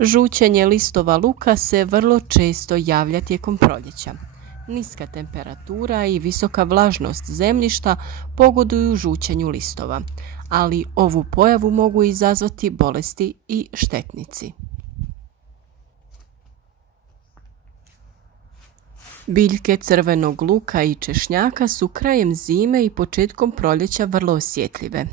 Žućenje listova luka se vrlo često javlja tijekom proljeća. Niska temperatura i visoka vlažnost zemljišta pogoduju žućenju listova, ali ovu pojavu mogu izazvati bolesti i štetnici. Biljke crvenog luka i češnjaka su krajem zime i početkom proljeća vrlo osjetljive.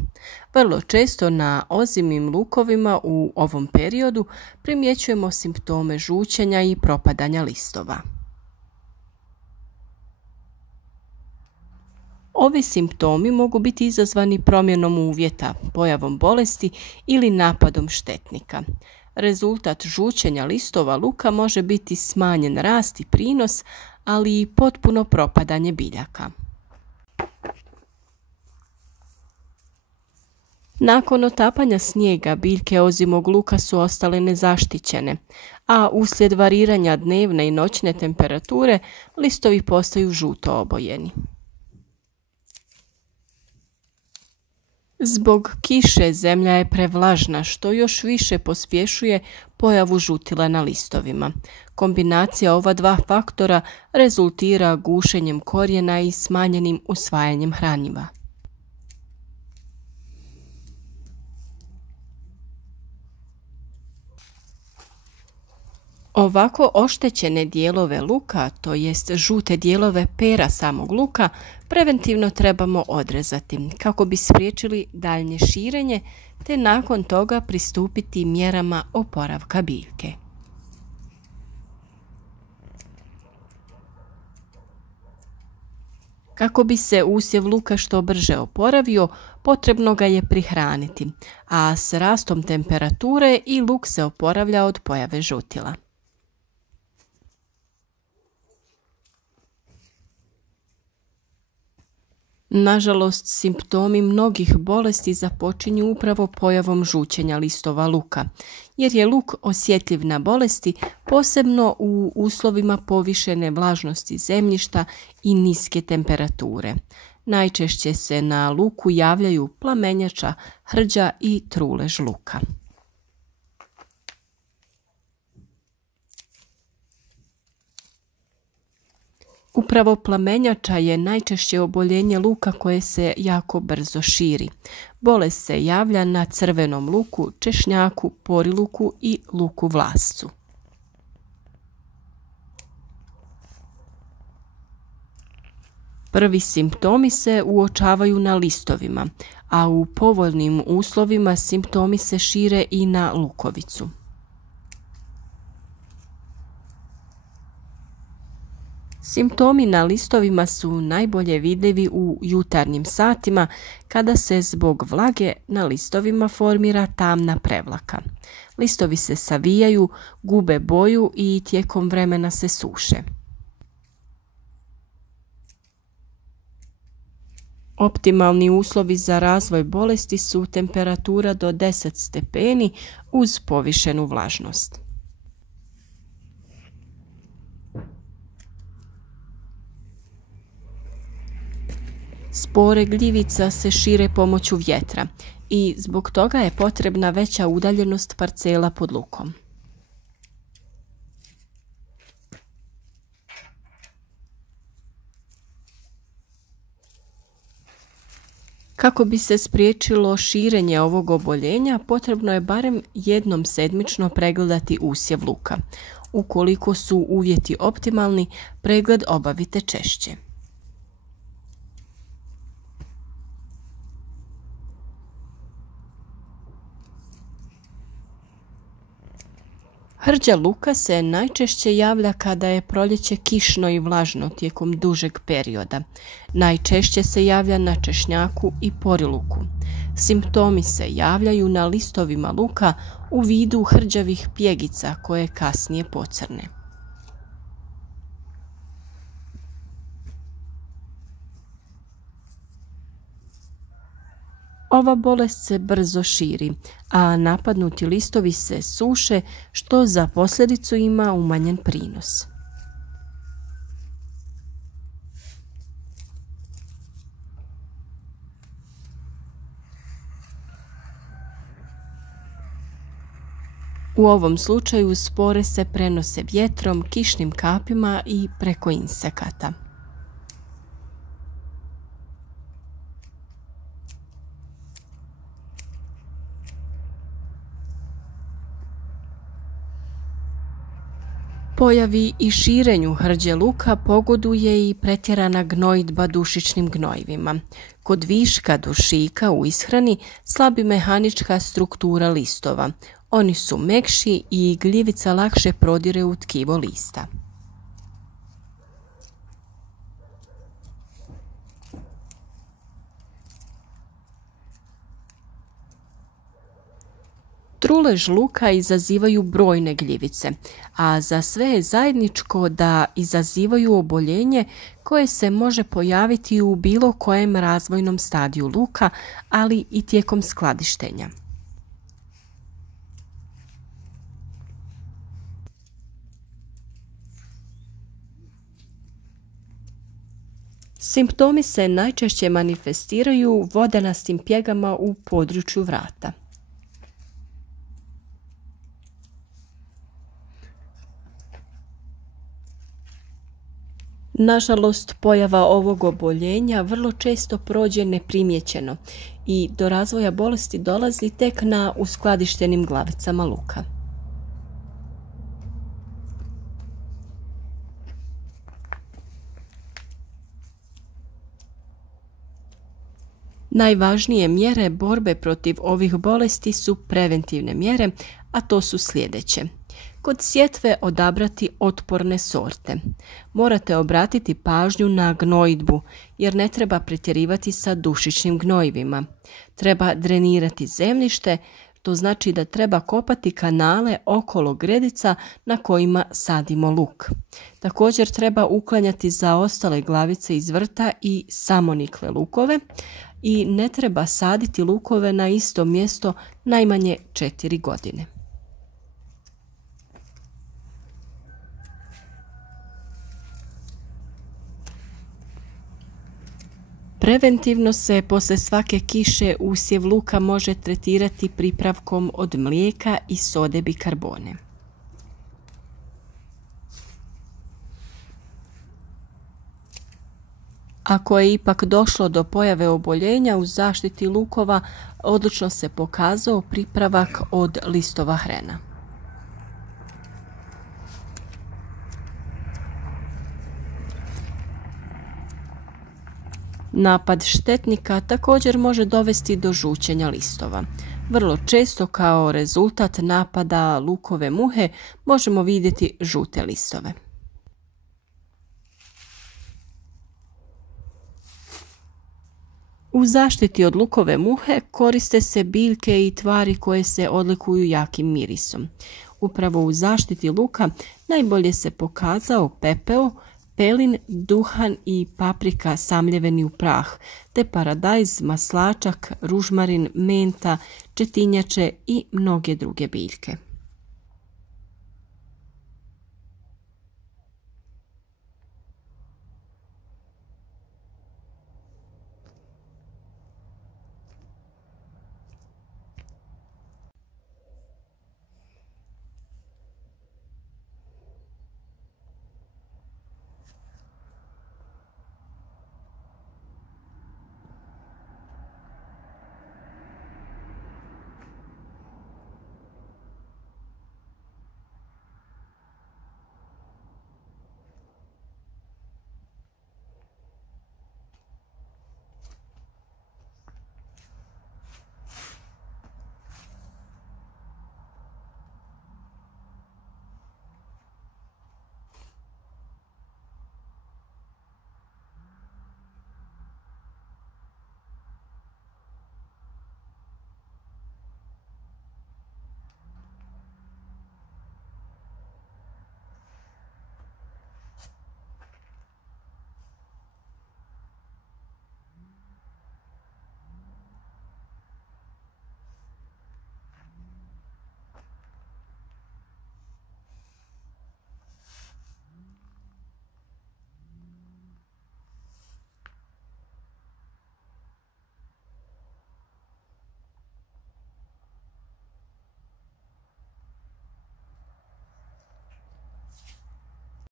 Vrlo često na ozimim lukovima u ovom periodu primjećujemo simptome žućenja i propadanja listova. Ovi simptomi mogu biti izazvani promjenom uvjeta, pojavom bolesti ili napadom štetnika. Rezultat žućenja listova luka može biti smanjen rast i prinos, ali i potpuno propadanje biljaka. Nakon otapanja snijega biljke ozimog luka su ostale nezaštićene, a uslijed variranja dnevne i noćne temperature listovi postaju žuto obojeni. Zbog kiše zemlja je prevlažna, što još više pospješuje pojavu žutila na listovima. Kombinacija ova dva faktora rezultira gušenjem korijena i smanjenim usvajanjem hraniva. Ovako oštećene dijelove luka, to jest žute dijelove pera samog luka, preventivno trebamo odrezati kako bi spriječili daljnje širenje te nakon toga pristupiti mjerama oporavka biljke. Kako bi se usjev luka što brže oporavio, potrebno ga je prihraniti, a s rastom temperature i luk se oporavlja od pojave žutila. Nažalost, simptomi mnogih bolesti započinju upravo pojavom žućenja listova luka, jer je luk osjetljiv na bolesti, posebno u uslovima povišene vlažnosti zemljišta i niske temperature. Najčešće se na luku javljaju plamenjača, hrđa i trulež luka. Upravo plamenjača je najčešće oboljenje luka koje se jako brzo širi. Bolest se javlja na crvenom luku, češnjaku, poriluku i luku vlascu. Prvi simptomi se uočavaju na listovima, a u povoljnim uslovima simptomi se šire i na lukovicu. Simptomi na listovima su najbolje vidljivi u jutarnjim satima kada se zbog vlage na listovima formira tamna prevlaka. Listovi se savijaju, gube boju i tijekom vremena se suše. Optimalni uslovi za razvoj bolesti su temperatura do 10 stepeni uz povišenu vlažnost. Spore gljivica se šire pomoću vjetra i zbog toga je potrebna veća udaljenost parcela pod lukom. Kako bi se spriječilo širenje ovog oboljenja, potrebno je barem jednom sedmično pregledati usjev luka. Ukoliko su uvjeti optimalni, pregled obavite češće. Hrđa luka se najčešće javlja kada je proljeće kišno i vlažno tijekom dužeg perioda. Najčešće se javlja na češnjaku i poriluku. Simptomi se javljaju na listovima luka u vidu hrđavih pjegica koje kasnije pocrne. Ova bolest se brzo širi, a napadnuti listovi se suše, što za posljedicu ima umanjen prinos. U ovom slučaju spore se prenose vjetrom, kišnim kapima i preko insekata. Pojavi i širenju hrđe luka pogoduje i pretjerana gnojidba dušičnim gnojivima. Kod viška dušika u ishrani slabi mehanička struktura listova. Oni su mekši i gljivica lakše prodire u tkivo lista. Trulež luka izazivaju brojne gljivice, a za sve je zajedničko da izazivaju oboljenje koje se može pojaviti u bilo kojem razvojnom stadiju luka, ali i tijekom skladištenja. Simptomi se najčešće manifestiraju vodenastim pjegama u području vrata. Nažalost, pojava ovog oboljenja vrlo često prođe neprimjećeno i do razvoja bolesti dolazi tek na uskladištenim glavicama luka. Najvažnije mjere borbe protiv ovih bolesti su preventivne mjere, a to su sljedeće. Kod sjetve odabrati otporne sorte. Morate obratiti pažnju na gnojidbu, jer ne treba pretjerivati sa dušičnim gnojivima. Treba drenirati zemljište, to znači da treba kopati kanale okolo gredica na kojima sadimo luk. Također treba uklanjati zaostale glavice iz vrta i samonikle lukove i ne treba saditi lukove na isto mjesto najmanje 4 godine. Preventivno se poslije svake kiše usjev luka može tretirati pripravkom od mlijeka i sode bikarbone. Ako je ipak došlo do pojave oboljenja u zaštiti lukova, odlično se pokazao pripravak od listova hrena. Napad štetnika također može dovesti do žućenja listova. Vrlo često kao rezultat napada lukove muhe možemo vidjeti žute listove. U zaštiti od lukove muhe koriste se biljke i tvari koje se odlikuju jakim mirisom. Upravo u zaštiti luka najbolje se pokazao pepeo, pelin, duhan i paprika samljeveni u prah, te paradajz, maslačak, ružmarin, menta, četinjače i mnoge druge biljke.